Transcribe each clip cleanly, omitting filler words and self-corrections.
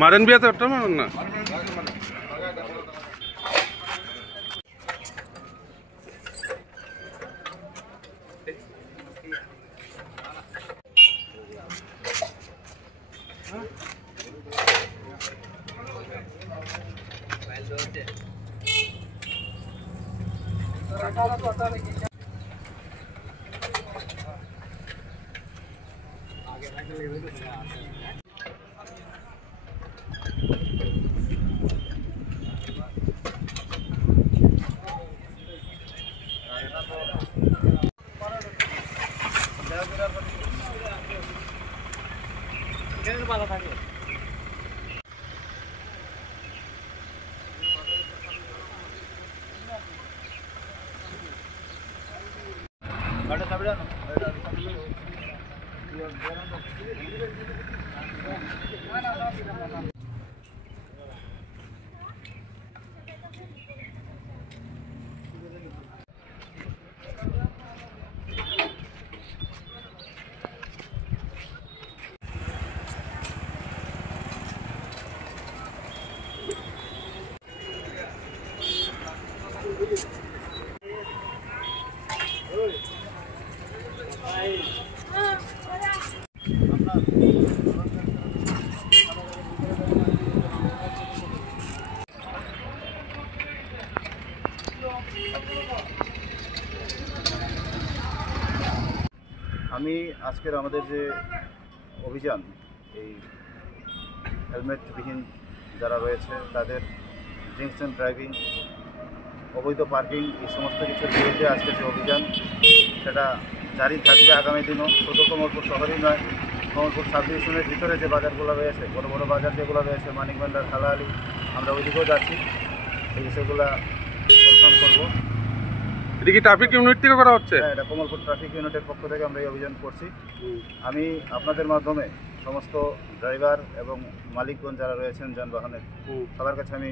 মারেন বিয়াতে ওটা মারেন না ভালো থাকে আমি আজকের আমাদের যে অভিযান এই হেলমেটবিহীন যারা রয়েছে তাদের ড্রিঙ্কস অ্যান্ড ড্রাইভিং অবৈধ পার্কিং এই সমস্ত কিছুর বিরুদ্ধে আজকে যে অভিযান সেটা জারি থাকবে আগামী দিনও। শুধু কমলপুর শহরেই নয়, কমলপুর সাব ডিভিশনের ভিতরে যে বাজারগুলো রয়েছে, বড় বড় বাজার যেগুলো রয়েছে, মানিক ভান্ডার, হালাহালি, আমরা ওইদিকেও যাচ্ছি, এই বিষয়গুলো কনফার্ম করবো। এটা কি ট্রাফিক ইউনিট থেকে করা হচ্ছে? হ্যাঁ, এটা কমলপুর ট্রাফিক ইউনিটের পক্ষ থেকে আমরা এই অভিযান করছি। আমি আপনাদের মাধ্যমে সমস্ত ড্রাইভার এবং মালিকগণ যারা রয়েছেন যানবাহনের সবার কাছে আমি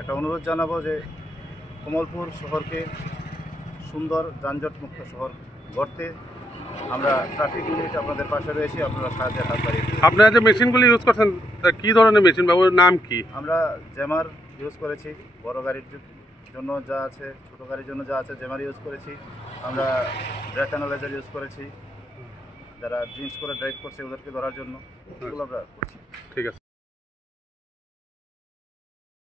একটা অনুরোধ জানাবো যে কমলপুর শহরকে সুন্দর যানজটমুক্ত শহর গড়তে আমরা ট্রাফিক ইউনিট আপনাদের পাশে রয়েছি, আপনারা সাহায্যের হাত বাড়িয়ে দিন। আপনারা যে মেশিনগুলি ইউজ করছেন কী ধরনের মেশিন বা ওর নাম কি? আমরা জ্যামার ইউজ করেছি, বড় গাড়ির জন্য যা আছে, ছোট গাড়ির জন্য যা আছে জ্যামার ইউজ করেছি। আমরা ব্রেক অ্যানালাইজার ইউজ করেছি, যারা ড্রিঙ্কস করে ড্রাইভ করছে ওদেরকে ধরার জন্য, এগুলো আমরা করছি। ঠিক আছে।